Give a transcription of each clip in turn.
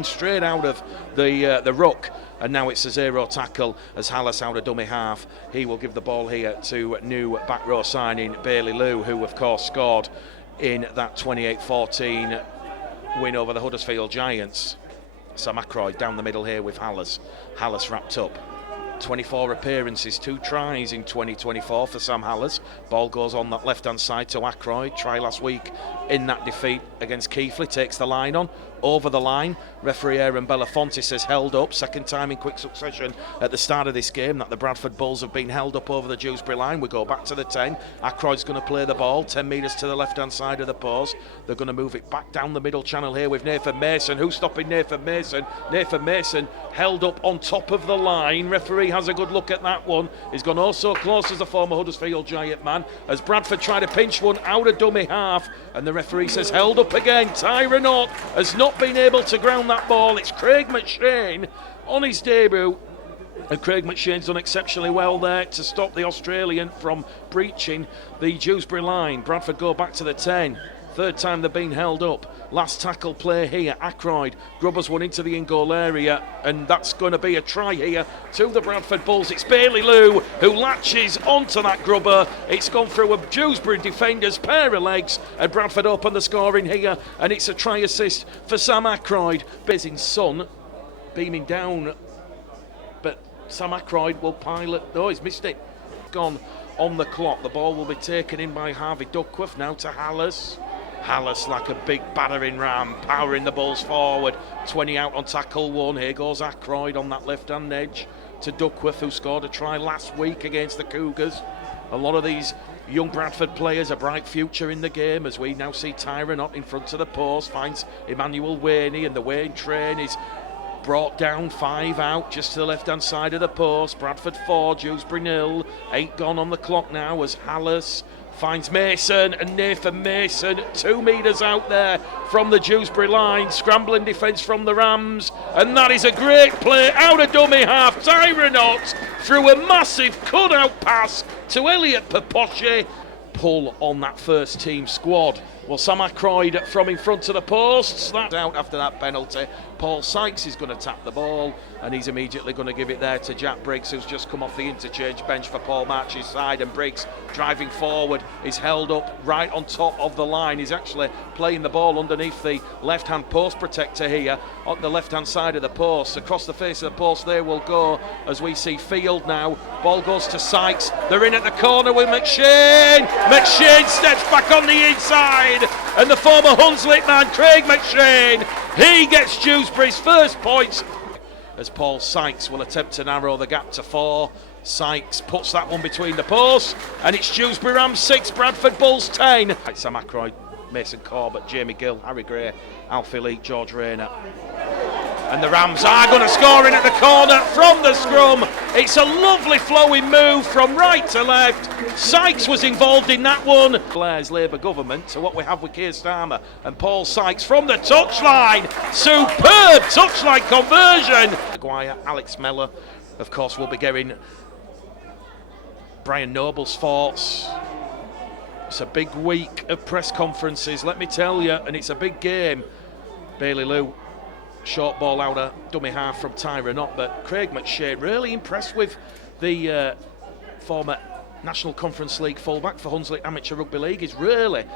in straight out of the ruck. And now it's a zero tackle as Hallis out of dummy half. He will give the ball here to new back row signing Bailey Liu, who of course scored in that 28-14 win over the Huddersfield Giants. Sam Ackroyd down the middle here with Hallis. Hallis wrapped up. 24 appearances, 2 tries in 2024 for Sam Hallis. Ball goes on that left-hand side to Ackroyd. Try last week in that defeat against Keighley. Takes the line on, over the line. Referee Aaron Belafonte says held up. Second time in quick succession at the start of this game that the Bradford Bulls have been held up over the Dewsbury line. We go back to the 10. Ackroyd's going to play the ball 10 metres to the left-hand side of the post. They're going to move it back down the middle channel here with Nathan Mason. Who's stopping Nathan Mason? Nathan Mason held up on top of the line. Referee has a good look at that one. He's gone oh so close as the former Huddersfield Giant man as Bradford try to pinch one out of dummy half, and the referee says held up again. Tyrone Ott has not been able to ground that ball. It's Craig McShane on his debut, and Craig McShane's done exceptionally well there to stop the Australian from breaching the Dewsbury line. Bradford go back to the 10. Third time they've been held up. Last tackle play here, Ackroyd. Grubbers one into the in-goal area, and that's going to be a try here to the Bradford Bulls. It's Bailey Liu who latches onto that grubber. It's gone through a Dewsbury defender's pair of legs, and Bradford open the scoring here, and it's a try assist for Sam Ackroyd. Bezin Sun beaming down, but Sam Ackroyd will pilot. Oh, he's missed it. Gone on the clock. The ball will be taken in by Harvey Duckworth. Now to Hallis. Hallis like a big battering ram, powering the Bulls forward. 20 out on tackle 1. Here goes Ackroyd on that left-hand edge to Duckworth, who scored a try last week against the Cougars. A lot of these young Bradford players, a bright future in the game, as we now see Tyrone Ott in front of the post, finds Emmanuel Waney, and the Wayne train is brought down. 5 out just to the left-hand side of the post. Bradford 4, Dewsbury 0. 8 gone on the clock now as Hallis finds Mason, and Nathan Mason 2 metres out there from the Dewsbury line. Scrambling defence from the Rams, and that is a great play out of dummy half. Tyrone Ott through a massive cut-out pass to Elliot Papoche. Pull on that first team squad. Well, Sam Ackroyd from in front of the posts. That's out after that penalty. Paul Sykes is going to tap the ball, and he's immediately going to give it there to Jack Briggs, who's just come off the interchange bench for Paul March's side. And Briggs, driving forward, is held up right on top of the line. He's actually playing the ball underneath the left-hand post protector here on the left-hand side of the post. Across the face of the post there will go as we see Field now. Ball goes to Sykes. They're in at the corner with McShane. McShane steps back on the inside, and the former Hunslet man, Craig McShane, he gets Dewsbury's first points as Paul Sykes will attempt to narrow the gap to 4. Sykes puts that one between the posts, and it's Dewsbury Rams 6, Bradford Bulls 10. Sam Ackroyd, Mason Corbett, Jamie Gill, Harry Gray, Alfie Lee, George Rayner. And the Rams are going to score in at the corner from the scrum. It's a lovely flowing move from right to left. Sykes was involved in that one. Blair's Labour government to what we have with Keir Starmer and Paul Sykes from the touchline. Superb touchline conversion. Maguire, Alex Mellor, of course, will be getting Brian Noble's thoughts. It's a big week of press conferences, let me tell you, and it's a big game. Bailey Liu. Short ball out of dummy half from Tyrone Ott, but Craig McShane really impressed with the former National Conference League fullback for Hunslet Amateur Rugby League. He's really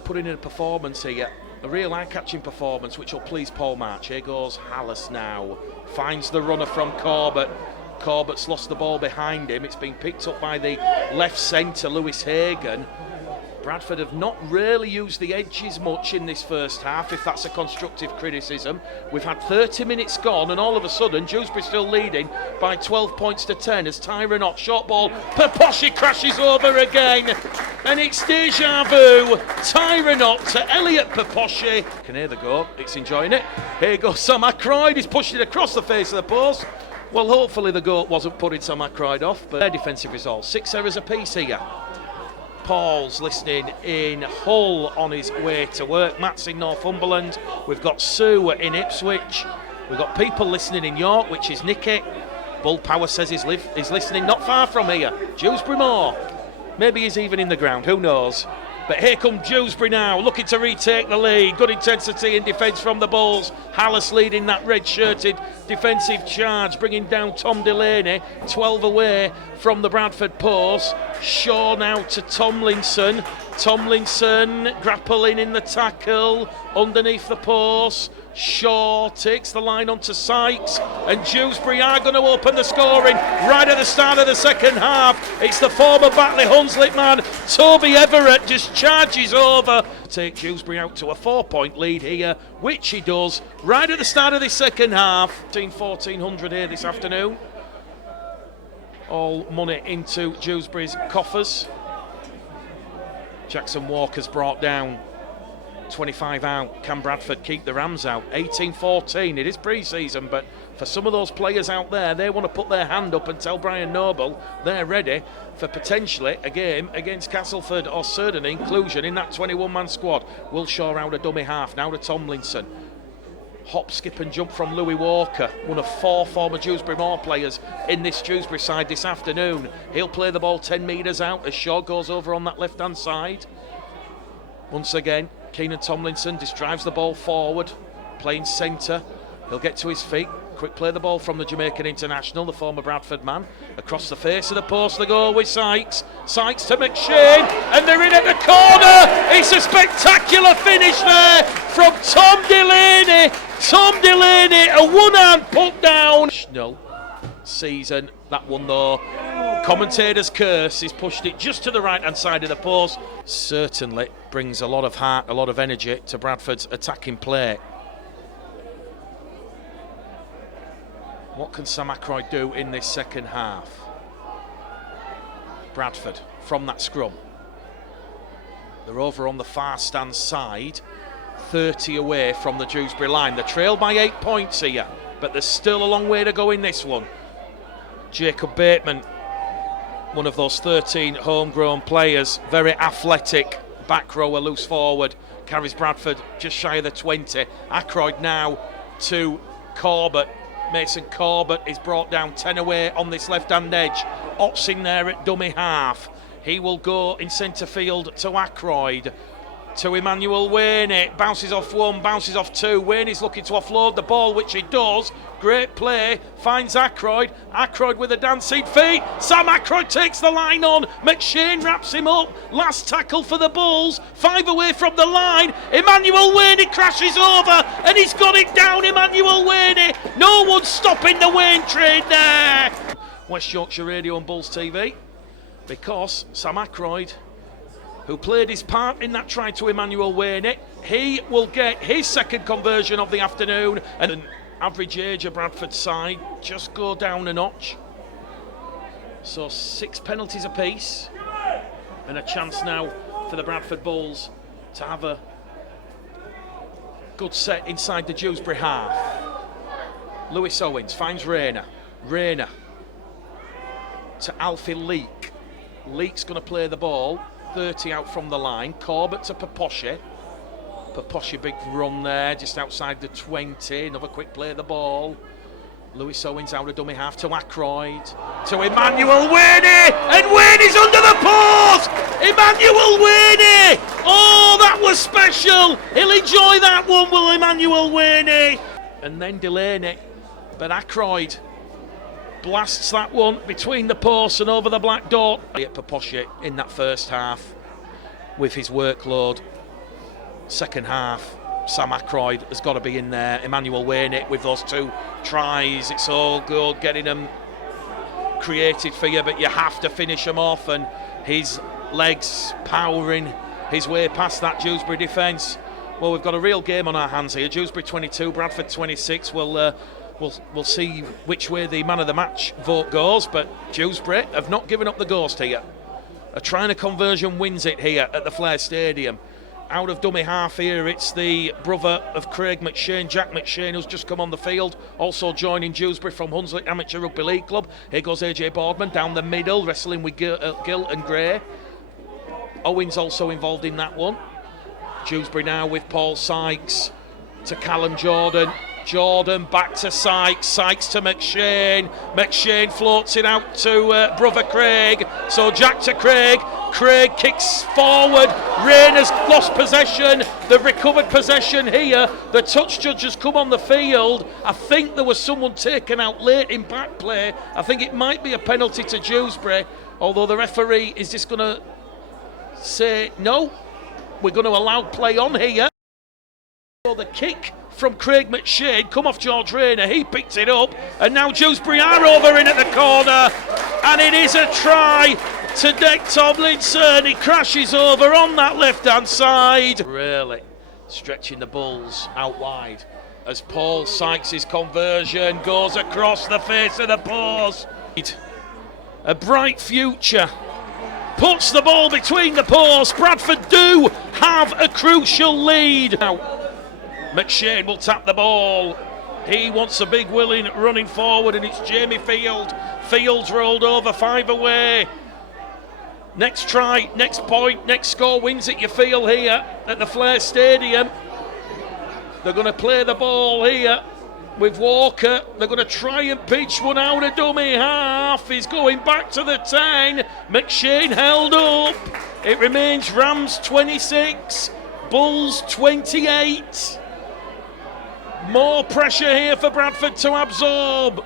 putting in a performance here, a real eye-catching performance which will please Paul March. Here goes Hallis now, finds the runner from Corbett. Corbett's lost the ball behind him. It's been picked up by the left centre, Lewis Hagan. Bradford have not really used the edges much in this first half, if that's a constructive criticism. We've had 30 minutes gone, and all of a sudden Dewsbury still leading by 12 points to 10 as Tyrone Ott, short ball, Papoche crashes over again, and it's deja vu. Tyrone Ott to Elliot Papoche. Can hear the goal, it's enjoying it. Here goes Sam Ackroyd, he's pushed it across the face of the post. Well, hopefully the goal wasn't putting Sam Ackroyd off, but their defensive result, 6 errors apiece here. Paul's listening in Hull on his way to work. Matt's in Northumberland. We've got Sue in Ipswich. We've got people listening in York, which is Nicky. Bull Power says he's listening not far from here. Dewsbury Moor. Maybe he's even in the ground, who knows. But here come Dewsbury now, looking to retake the lead. Good intensity in defence from the Bulls. Hallis leading that red-shirted defensive charge, bringing down Tom Delaney, 12 away from the Bradford post. Shaw now to Tomlinson. Tomlinson grappling in the tackle underneath the post. Shaw takes the line onto Sykes, and Dewsbury are going to open the scoring right at the start of the second half. It's the former Batley Hunslet man, Toby Everett, just charges over. Take Dewsbury out to a 4-point lead here, which he does right at the start of the second half. 1400 here this afternoon. All money into Dewsbury's coffers. Jackson Walker's brought down. 25 out. Can Bradford keep the Rams out? 18-14. It is pre-season, but for some of those players out there, they want to put their hand up and tell Brian Noble they're ready for potentially a game against Castleford or Surden inclusion in that 21-man squad. Wilshaw out a dummy half. Now to Tomlinson. Hop, skip and jump from Louis Walker, one of 4 former Dewsbury Moor players in this Dewsbury side this afternoon. He'll play the ball 10 metres out as Shaw goes over on that left-hand side. Once again, Keenan Tomlinson just drives the ball forward, playing centre. He'll get to his feet. Quick play the ball from the Jamaican international, the former Bradford man. Across the face of the post they go with Sykes. Sykes to McShane, and they're in at the corner. It's a spectacular finish there from Tom Delaney. Tom Delaney, a one-hand put down. No season, that one though. Commentator's curse, he's pushed it just to the right-hand side of the post. Certainly brings a lot of heart, a lot of energy to Bradford's attacking play. What can Sam Ackroyd do in this second half? Bradford from that scrum. They're over on the far stand side, 30 away from the Dewsbury line. They're trailed by 8 points here, but there's still a long way to go in this one. Jacob Bateman, one of those 13 homegrown players, very athletic, back rower, loose forward, carries Bradford just shy of the 20. Ackroyd now to Corbett. Mason Corbett is brought down 10 away on this left-hand edge. Ops in there at dummy half. He will go in centre field to Ackroyd. To Emmanuel Wainey, bounces off one, bounces off two. Wainey's looking to offload the ball, which he does. Great play, finds Ackroyd. Ackroyd with a dancing feet. Sam Ackroyd takes the line on. McShane wraps him up. Last tackle for the Bulls. 5 away from the line. Emmanuel Wainey crashes over, and he's got it down. Emmanuel Wainey. No one's stopping the Wayne train there. West Yorkshire Radio and Bulls TV, because Sam Ackroyd, who played his part in that try to Emmanuel Wainey, he will get his second conversion of the afternoon, and an average age of Bradford's side just go down a notch. So 6 penalties apiece, and a chance now for the Bradford Bulls to have a good set inside the Dewsbury half. Lewis Owens finds Rayner. Rayner to Alfie Leake. Leake's going to play the ball 30 out from the line. Corbett to Paposhi. Paposhi, big run there just outside the 20. Another quick play of the ball. Lewis Owens out of dummy half to Ackroyd. To Emmanuel Wainey, and Wainey's under the post. Emmanuel Wainey. Oh, that was special. He'll enjoy that one, will Emmanuel Wainey. And then Delaney, but Ackroyd blasts that one between the posts and over the black dot. Paposhi in that first half with his workload. Second half, Sam Ackroyd has got to be in there. Emmanuel Wainey with those 2 tries. It's all good getting them created for you, but you have to finish them off, and his legs powering his way past that Dewsbury defence. Well, we've got a real game on our hands here. Dewsbury 22, Bradford 26. We'll see which way the man of the match vote goes, but Dewsbury have not given up the ghost here. A trying a conversion wins it here at the Flair Stadium. Out of dummy half here, it's the brother of Craig McShane, Jack McShane, who's just come on the field. Also joining Dewsbury from Hunslet Amateur Rugby League Club. Here goes AJ Boardman down the middle, wrestling with Gill and Gray. Owens also involved in that one. Dewsbury now with Paul Sykes to Callum Jordan. Jordan back to Sykes, Sykes to McShane, McShane floats it out to brother Craig, so Jack to Craig, Craig kicks forward, Rain has lost possession, they've recovered possession here, the touch judge has come on the field. I think there was someone taken out late in back play. I think it might be a penalty to Dewsbury, although the referee is just going to say no, we're going to allow play on here. So the kick from Craig McShane come off George Rayner, he picked it up, and now Dewsbury are over in at the corner, and it is a try to Dick Tomlinson. He crashes over on that left hand side, really stretching the Bulls out wide as Paul Sykes' conversion goes across the face of the post. A bright future puts the ball between the posts. Bradford do have a crucial lead now. McShane will tap the ball. He wants a big willing running forward, and it's Jamie Field. Field's rolled over, 5 away. Next try, next point, next score wins it, you feel, here at the Flair Stadium. They're going to play the ball here with Walker. They're going to try and pitch one out of dummy half. He's going back to the 10. McShane held up. It remains Rams 26, Bulls 28. More pressure here for Bradford to absorb.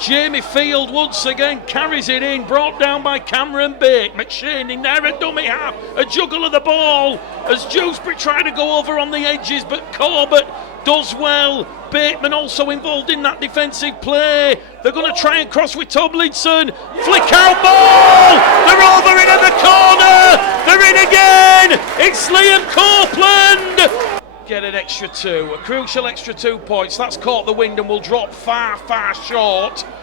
Jamie Field once again carries it in, brought down by Cameron Bate. McShane in there, a dummy half, a juggle of the ball as Dewsbury trying to go over on the edges, but Corbett does well. Bateman also involved in that defensive play. They're going to try and cross with Tomlinson. Flick out ball! They're over in at the corner! They're in again! It's Liam Copeland! Get an extra 2, a crucial extra 2 points. That's caught the wind and will drop far, far short.